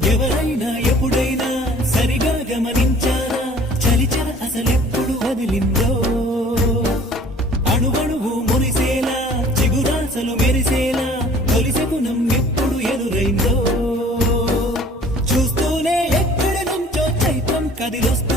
ఎవరైనా ఎప్పుడైనా సరిగా గమనించారా చలిచర అసలెప్పుడు వదిలిందో అణువణువు మురిసేలా చిగురాసలు మెరిసేలా తొలిసెగుణం ఎప్పుడు ఎదురైందో చూస్తూనే ఎక్కడి నుంచో చైత్రం కదిలొస్తుంది